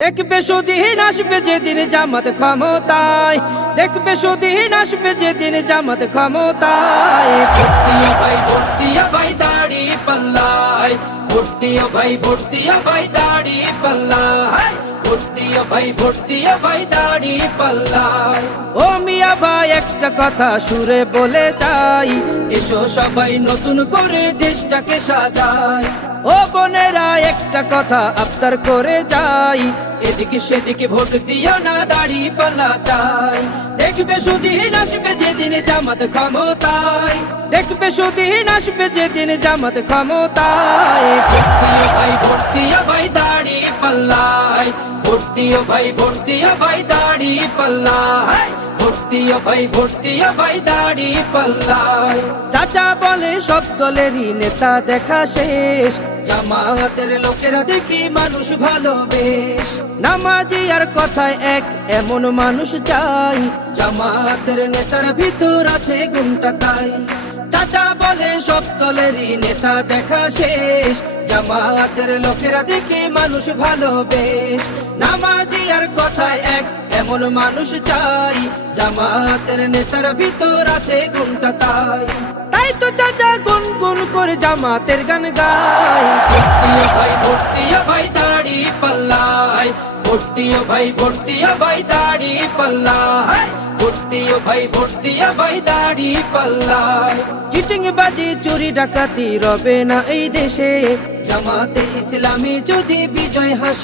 দেখবে সুদিন আসবে যেদিন জামাত ক্ষমতায়, দেখবে সুদিন আসবে যেদিন জামাত ক্ষমতায়। ভর্তিয়া ভাই ভর্তিয়া ভাই দাড়ি পাল্লায়, ভর্তিয়া ভাই ভর্তিয়া ভাই দাড়ি পাল্লায়, ভর্তিয়া ভাই ভর্তিয়া ভাই দাড়ি পাল্লায়। ও মিয়া ভাই একটা কথা সুরে বলে যাই, এসো সবাই নতুন করে দেশটাকে সাজাই। ও বোনেরা একটা কথা আবদার করে যাই, এদিকে সেদিকে ভোট দিও না, দাড়ি পাল্লা চাই। দেখবে সুদিন আসবে যেদিন জামাত ক্ষমতায়, দেখবে সুদিন আসবে যেদিন জামাত ক্ষমতায়। ভর্তিয়া ভাই ভর্তিয়া ভাই দাড়ি পাল্লায়, ভর্তিয়া ভাই ভর্তিয়া ভাই দাড়ি পাল্লায়, ভর্তিয়া ভাই ভর্তিয়া ভাই দাড়ি পাল্লায়। চাচা বলে সব দলেরই নেতা দেখা শেষ, জামাতের লোকেরা দেখি মানুষ ভালোবেশ। নামাজি আর কথায় এক এমন মানুষ চাই, জামাতের নেতার ভিতর আছে গুণটা তাই। চাচা বলে সব দলেরই নেতা দেখা শেষ, জামাতের লোকেরা দেখে মানুষ ভালোবেশ। নামাজি আর কথায় এক এমন মানুষ চাই, জামাতের নেতার ভিতর আছে গুণটা তাই। তাই তো চাচা গুনগুন করে জামাতের গান গায়। ভর্তিয়া ভাই ভর্তিয়া ভাই দাড়ি পাল্লায়, ভর্তিয়া ভাই ভর্তিয়া ভাই দাড়ি পাল্লায়, ভর্তিয়া ভাই ভর্তিয়া ভাই দাড়ি পাল্লায়। চিটিং বাজি চুরি ডাকাতি রবে না এই দেশে, জামাতে ইসলামী যদি বিজয় হাসে।